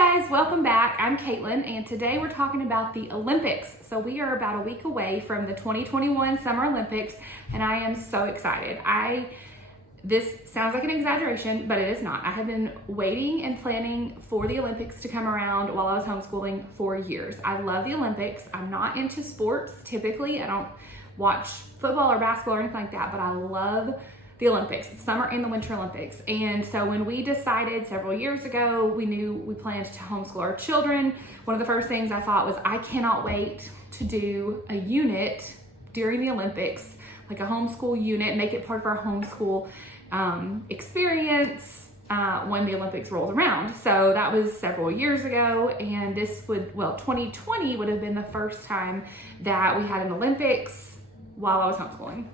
Guys, welcome back. I'm Caitlin, and today we're talking about the Olympics. So we are about a week away from the 2021 Summer Olympics, and I am so excited. This sounds like an exaggeration, but it is not. I have been waiting and planning for the Olympics to come around while I was homeschooling for years. I love the Olympics. I'm not into sports typically. I don't watch football or basketball or anything like that, but I love the Olympics, the Summer and the Winter Olympics. And so when we decided several years ago, we planned to homeschool our children. One of the first things I thought was, I cannot wait to do a unit during the Olympics, like a homeschool unit, make it part of our homeschool experience when the Olympics rolls around. So that was several years ago, and 2020 would have been the first time that we had an Olympics while I was homeschooling.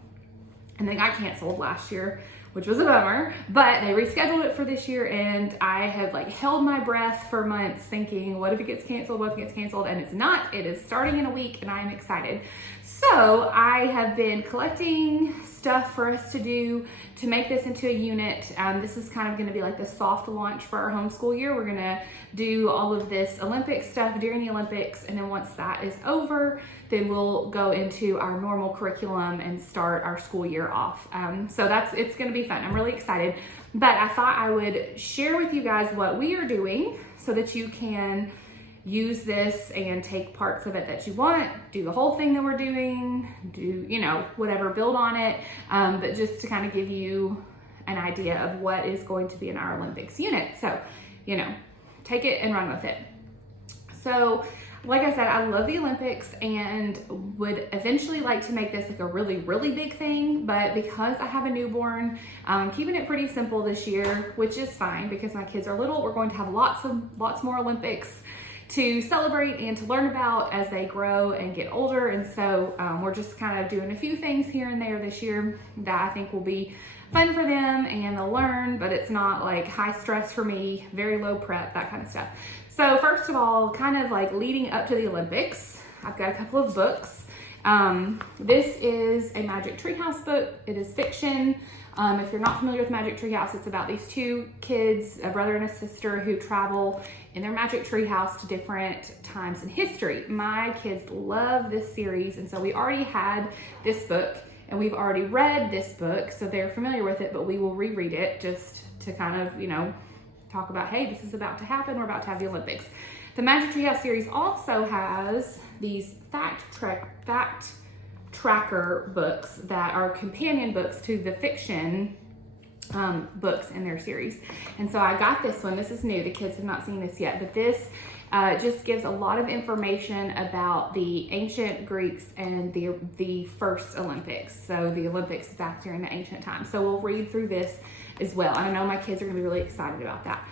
And they got canceled last year, which was a bummer, but they rescheduled it for this year, and I have held my breath for months thinking, what if it gets canceled? What if it gets canceled? And it's not. It is starting in a week, and I'm excited. So I have been collecting stuff for us to do to make this into a unit. This is kind of going to be like the soft launch for our homeschool year. We're going to do all of this Olympic stuff during the Olympics, and then once that is over, then we'll go into our normal curriculum and start our school year off. So it's going to be fun. I'm really excited. But I thought I would share with you guys what we are doing so that you can use this and take parts of it that you want, do the whole thing that we're doing, do, whatever, build on it. But just to kind of give you an idea of what is going to be in our Olympics unit. So, take it and run with it. So, like I said, I love the Olympics and would eventually like to make this like a really, really big thing. But because I have a newborn, I'm keeping it pretty simple this year, which is fine because my kids are little. We're going to have lots more Olympics to celebrate and to learn about as they grow and get older. And so we're just kind of doing a few things here and there this year that I think will be fun for them and they'll learn, but it's not like high stress for me, very low prep, that kind of stuff. So first of all, kind of like leading up to the Olympics, I've got a couple of books. This is a Magic Tree House book. It is fiction. If you're not familiar with Magic Tree House, it's about these two kids, a brother and a sister, who travel in their Magic Tree House to different times in history. My kids love this series, and so we already had this book, and we've already read this book, so they're familiar with it, but we will reread it just to kind of, talk about, hey, this is about to happen. We're about to have the Olympics. The Magic Tree House series also has these fact tracker books that are companion books to the fiction books in their series. And so I got this one. This is new. The kids have not seen this yet, but this just gives a lot of information about the ancient Greeks and the first Olympics. So the Olympics back during the ancient times. So we'll read through this as well. I know my kids are going to be really excited about that.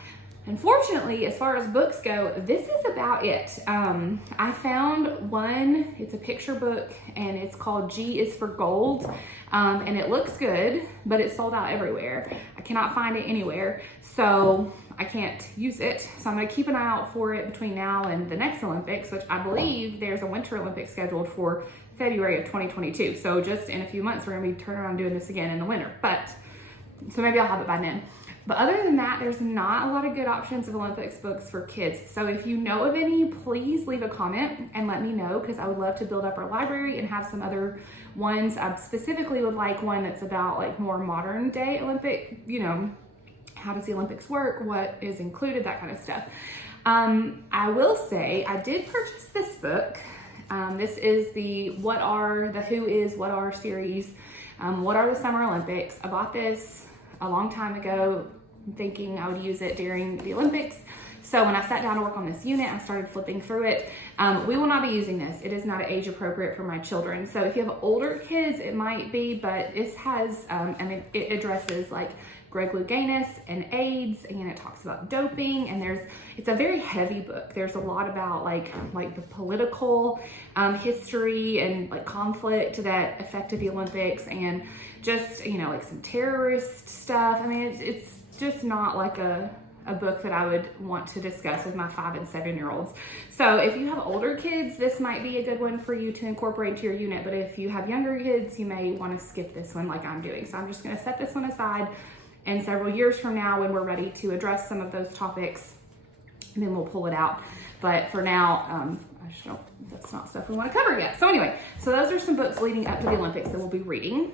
Unfortunately, as far as books go, this is about it. I found one, it's a picture book, and it's called G is for Gold, and it looks good, but it's sold out everywhere. I cannot find it anywhere, so I can't use it. So I'm going to keep an eye out for it between now and the next Olympics, which I believe there's a Winter Olympics scheduled for February of 2022. So just in a few months, we're going to be turning around doing this again in the winter. So maybe I'll have it by then. But other than that, there's not a lot of good options of Olympics books for kids. So if you know of any, please leave a comment and let me know, because I would love to build up our library and have some other ones. I specifically would like one that's about more modern day Olympic, how does the Olympics work, what is included, that kind of stuff. I will say I did purchase this book. This is the What Are series. What are the Summer Olympics? I bought this a long time ago thinking I would use it during the Olympics. So when I sat down to work on this unit, I started flipping through it. We will not be using this. It is not age appropriate for my children. So if you have older kids, it might be, but this has, it addresses Greg Louganis and AIDS, and it talks about doping, and it's a very heavy book. There's a lot about the political history and conflict that affected the Olympics, and just some terrorist stuff. It's just not a book that I would want to discuss with my 5 and 7 year olds. So if you have older kids, this might be a good one for you to incorporate to your unit, but if you have younger kids, you may want to skip this one like I'm doing. So I'm just going to set this one aside. And several years from now, when we're ready to address some of those topics, and then we'll pull it out. But for now, I just don't, that's not stuff we want to cover yet. So anyway, so those are some books leading up to the Olympics that we'll be reading.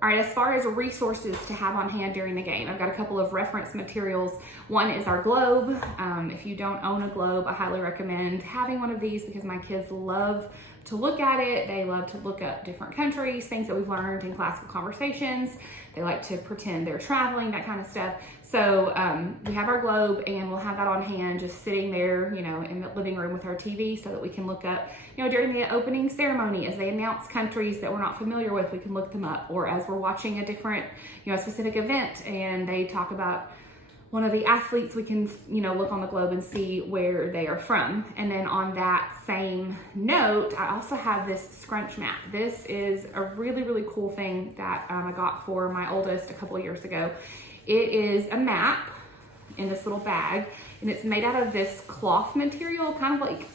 All right, as far as resources to have on hand during the game, I've got a couple of reference materials. One is our globe. If you don't own a globe, I highly recommend having one of these because my kids love to look at it. They love to look up different countries, things that we've learned in classical conversations. They like to pretend they're traveling, that kind of stuff. So we have our globe, and we'll have that on hand just sitting there, you know, in the living room with our TV so that we can look up, you know, during the opening ceremony as they announce countries that we're not familiar with, we can look them up. Or as we're watching a different, you know, specific event and they talk about one of the athletes, we can, you know, look on the globe and see where they are from. And then on that same note, I also have this scrunch map. This is a really, really cool thing that I got for my oldest a couple of years ago. It is a map in this little bag, and it's made out of this cloth material, kind of like,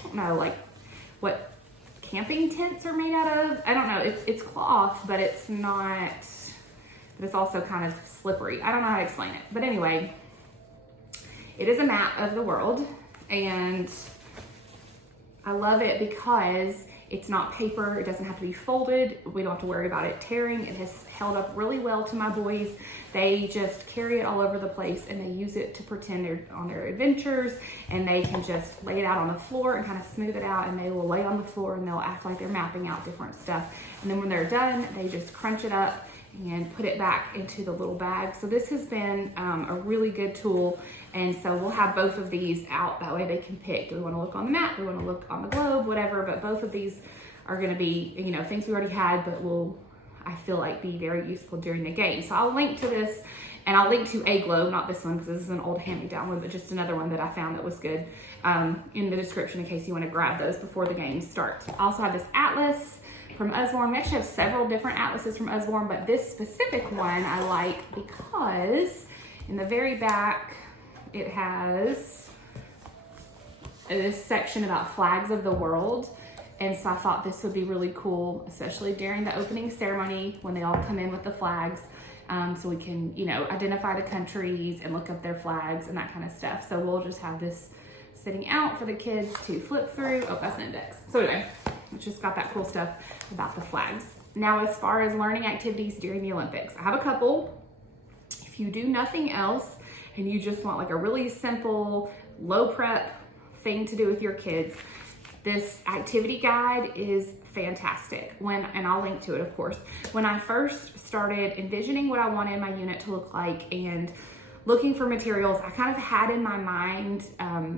I don't know, like what camping tents are made out of. I don't know, it's cloth, but it's not, but it's also kind of slippery. I don't know how to explain it. But anyway, it is a map of the world, and I love it because it's not paper. It doesn't have to be folded. We don't have to worry about it tearing. It has held up really well to my boys. They just carry it all over the place, and they use it to pretend they're on their adventures, and they can just lay it out on the floor and kind of smooth it out, and they will lay on the floor and they'll act like they're mapping out different stuff. And then when they're done, they just crunch it up and put it back into the little bag. So this has been a really good tool, and so we'll have both of these out. That way they can pick, do we want to look on the map, do we want to look on the globe, whatever. But both of these are going to be, you know, things we already had, but will, I feel like, be very useful during the game. So I'll link to this, and I'll link to a globe, not this one because this is an old hand-me-down one, but just another one that I found that was good, in the description in case you want to grab those before the game starts. I also have this atlas from Usborne. We actually have several different atlases from Usborne, but this specific one I like because in the very back it has this section about flags of the world. And so I thought this would be really cool, especially during the opening ceremony when they all come in with the flags. So we can, you know, identify the countries and look up their flags and that kind of stuff. So we'll just have this sitting out for the kids to flip through. Oh, that's an index. So anyway, it's just got that cool stuff about the flags. Now, as far as learning activities during the Olympics, I have a couple. If you do nothing else and you just want like a really simple, low prep thing to do with your kids, this activity guide is fantastic. And I'll link to it, of course. When I first started envisioning what I wanted my unit to look like and looking for materials, I kind of had in my mind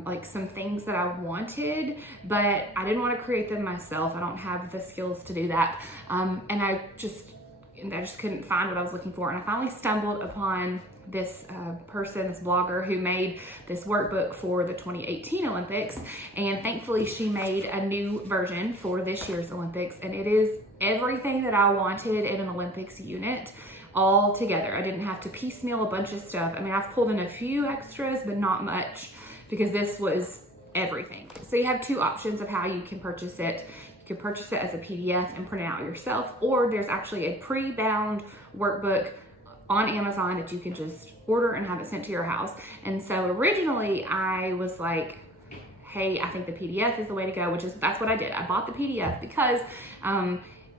like some things that I wanted, but I didn't want to create them myself. I don't have the skills to do that. And I just couldn't find what I was looking for. And I finally stumbled upon this person, this blogger, who made this workbook for the 2018 Olympics. And thankfully she made a new version for this year's Olympics. And it is everything that I wanted in an Olympics unit all together. I didn't have to piecemeal a bunch of stuff. I mean, I've pulled in a few extras, but not much, because this was everything. So you have two options of how you can purchase it. You can purchase it as a PDF and print it out yourself, or there's actually a pre-bound workbook on Amazon that you can just order and have it sent to your house. And so originally I was like, hey, I think the PDF is the way to go, that's what I did. I bought the PDF because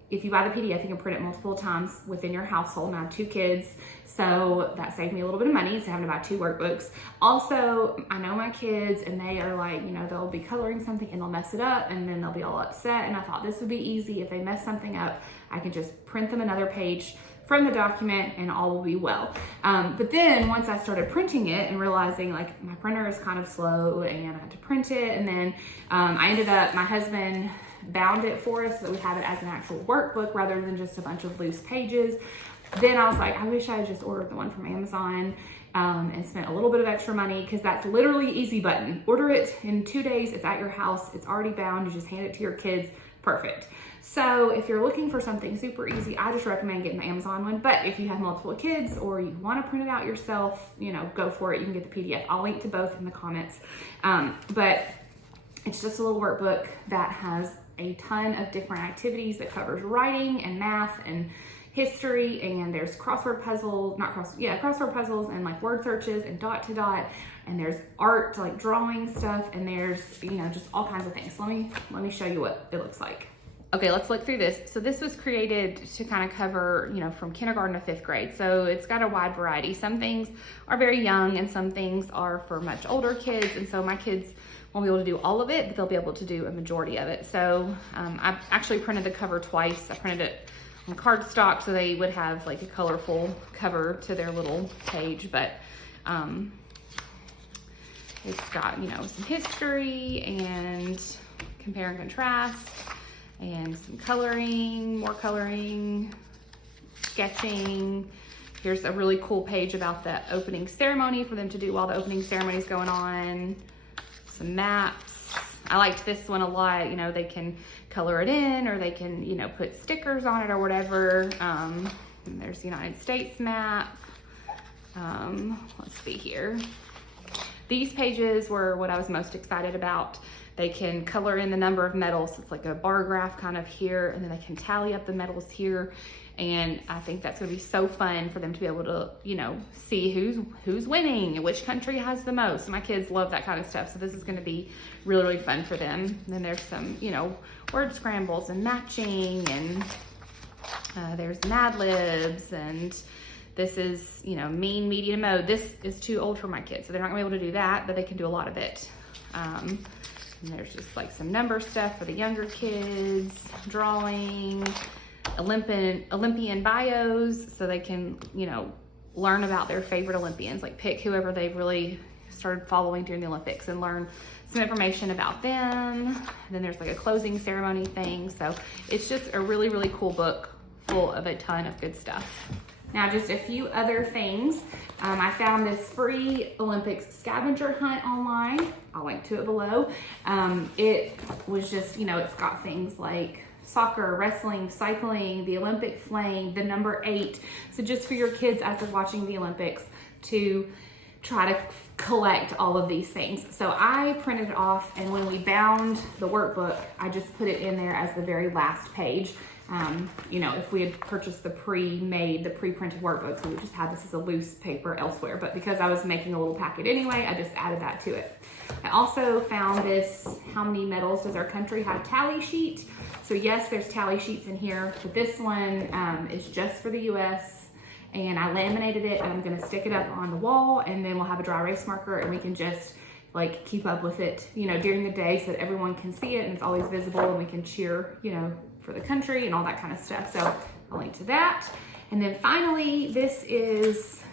if you buy the PDF, you can print it multiple times within your household. And I have two kids, so that saved me a little bit of money instead of having to buy two workbooks. Also, I know my kids, and they are like, you know, they'll be coloring something and they'll mess it up, and then they'll be all upset. And I thought this would be easy. If they mess something up, I can just print them another page from the document and all will be well. But then once I started printing it and realizing like my printer is kind of slow and I had to print it, and then I ended up, my husband bound it for us so that we have it as an actual workbook rather than just a bunch of loose pages. Then I was like, I wish I had just ordered the one from Amazon and spent a little bit of extra money, because that's literally easy button. Order it in 2 days, it's at your house, it's already bound, you just hand it to your kids, perfect. So if you're looking for something super easy, I just recommend getting the Amazon one. But if you have multiple kids or you want to print it out yourself, you know, go for it. You can get the PDF. I'll link to both in the comments. But it's just a little workbook that has a ton of different activities that covers writing and math and, history, and there's crossword puzzles, crossword puzzles and like word searches and dot to dot, and there's art, like drawing stuff, and there's, just all kinds of things. Let me show you what it looks like. Okay, let's look through this. So this was created to kind of cover, from kindergarten to 5th grade. So it's got a wide variety. Some things are very young and some things are for much older kids. And so my kids won't be able to do all of it, but they'll be able to do a majority of it. So I actually printed the cover twice. I printed it on cardstock so they would have like a colorful cover to their little page, but it's got, some history and compare and contrast, and some coloring, more coloring, sketching. Here's a really cool page about the opening ceremony for them to do while the opening ceremony is going on. Some maps. I liked this one a lot. They can color it in, or they can, put stickers on it or whatever. And there's the United States map. Let's see here. These pages were what I was most excited about. They can color in the number of medals. It's like a bar graph kind of here, and then they can tally up the medals here. And I think that's gonna be so fun for them to be able to, see who's winning and which country has the most. My kids love that kind of stuff. So this is gonna be really, really fun for them. And then there's some, word scrambles and matching, and there's Mad Libs, and this is, mean, medium, mode. This is too old for my kids, so they're not gonna be able to do that, but they can do a lot of it. And there's just like some number stuff for the younger kids, drawing, Olympian bios, so they can, learn about their favorite Olympians, like pick whoever they've really started following during the Olympics and learn some information about them. And then there's like a closing ceremony thing. So it's just a really, really cool book full of a ton of good stuff. Now, just a few other things. I found this free Olympics scavenger hunt online. I'll link to it below. It was just, it's got things like soccer, wrestling, cycling, the Olympic flame, the number 8. So just for your kids as they're watching the Olympics to try to collect all of these things. So I printed it off, and when we bound the workbook, I just put it in there as the very last page. If we had purchased the pre-printed workbooks, we would just have this as a loose paper elsewhere. But because I was making a little packet anyway, I just added that to it. I also found this, how many medals does our country have tally sheet. So yes, there's tally sheets in here, but this one is just for the US. And I laminated it, and I'm gonna stick it up on the wall, and then we'll have a dry erase marker, and we can just like keep up with it, during the day, so that everyone can see it and it's always visible, and we can cheer, for the country and all that kind of stuff. So I'll link to that. And then finally, this is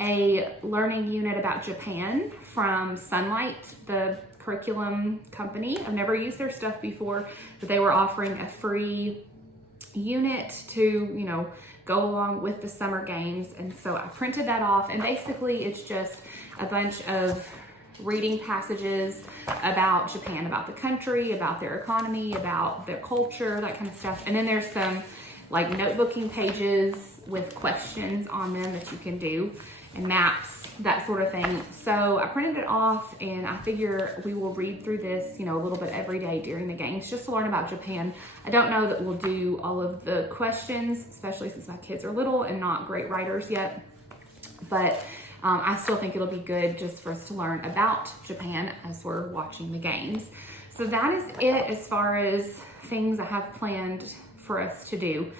a learning unit about Japan from Sunlight, the curriculum company. I've never used their stuff before, but they were offering a free unit to, go along with the summer games. And so I printed that off, and basically it's just a bunch of reading passages about Japan, about the country, about their economy, about their culture, that kind of stuff. And then there's some like notebooking pages with questions on them that you can do, and maps, that sort of thing. So I printed it off, and I figure we will read through this, a little bit every day during the games, just to learn about Japan. I don't know that we'll do all of the questions, especially since my kids are little and not great writers yet, but I still think it'll be good just for us to learn about Japan as we're watching the games. So that is it as far as things I have planned for us to do,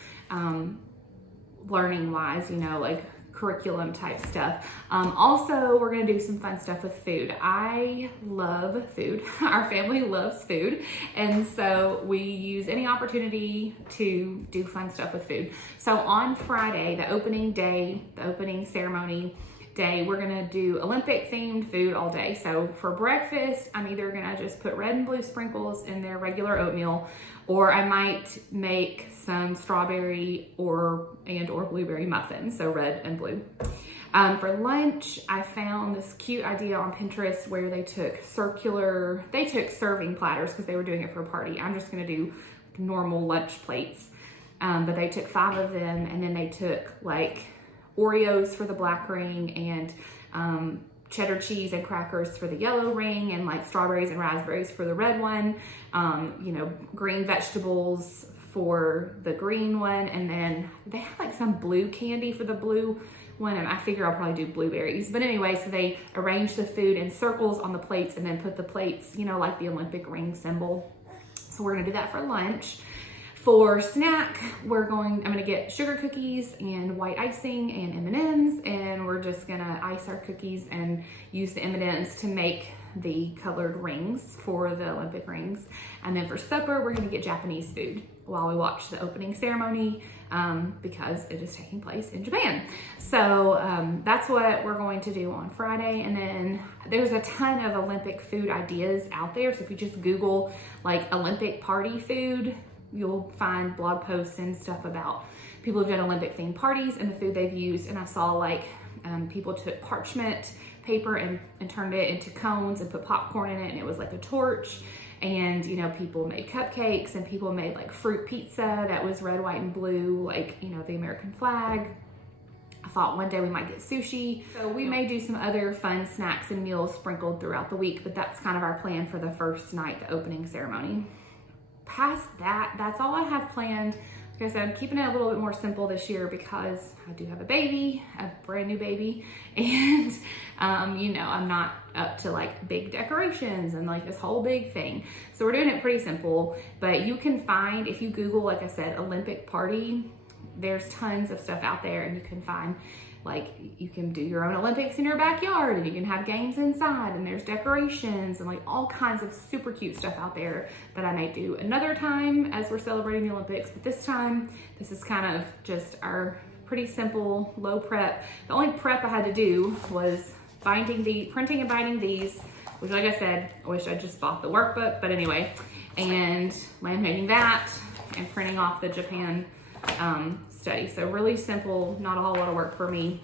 learning wise, like curriculum type stuff. Also, we're gonna do some fun stuff with food. I love food. Our family loves food. And so we use any opportunity to do fun stuff with food. So on Friday, the opening day, the opening ceremony day, we're gonna do Olympic themed food all day. So for breakfast, I'm either gonna just put red and blue sprinkles in their regular oatmeal, or I might make some strawberry or blueberry muffins, so red and blue. For lunch, I found this cute idea on Pinterest where they took serving platters because they were doing it for a party. I'm just gonna do normal lunch plates, but they took 5 of them, and then they took like Oreos for the black ring, and cheddar cheese and crackers for the yellow ring, and like strawberries and raspberries for the red one. Green vegetables for the green one, and then they have like some blue candy for the blue one, and I figure I'll probably do blueberries. But anyway, so they arrange the food in circles on the plates and then put the plates, you know, like the Olympic ring symbol. So we're gonna do that for lunch. For snack, I'm gonna get sugar cookies and white icing and M&Ms, and we're just gonna ice our cookies and use the M&Ms to make the colored rings for the Olympic rings. And then for supper, we're gonna get Japanese food while we watch the opening ceremony, because it is taking place in Japan. So that's what we're going to do on Friday. And then there's a ton of Olympic food ideas out there. So if you just Google like Olympic party food, you'll find blog posts and stuff about people who've done Olympic themed parties and the food they've used. And I saw like people took parchment paper and turned it into cones and put popcorn in it, and it was like a torch. And you know, people made cupcakes, and people made like fruit pizza that was red, white, and blue, like, you know, the American flag. I thought one day we might get sushi. So we may do some other fun snacks and meals sprinkled throughout the week, but that's kind of our plan for the first night, the opening ceremony. Past that, that's all I have planned. Like I said, I'm keeping it a little bit more simple this year because I do have a baby, a brand new baby, and you know, I'm not up to like big decorations and like this whole big thing. So we're doing it pretty simple, but you can find, if you Google, like I said, Olympic party, there's tons of stuff out there, and you can find, like, you can do your own Olympics in your backyard, and you can have games inside, and there's decorations and like all kinds of super cute stuff out there that I may do another time as we're celebrating the Olympics. But this time, this is kind of just our pretty simple, low prep. The only prep I had to do was printing and binding these, which, like I said, I wish I just bought the workbook, but anyway, and laminating that and printing off the Japan study. So really simple, not a whole lot of work for me,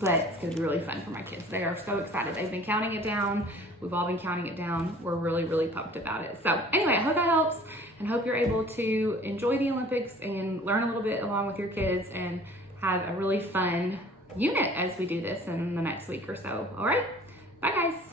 but it's gonna be really fun for my kids. They are so excited. They've been counting it down. We've all been counting it down. We're really, really pumped about it. So anyway, I hope that helps, and hope you're able to enjoy the Olympics and learn a little bit along with your kids and have a really fun unit as we do this in the next week or so. All right, bye guys.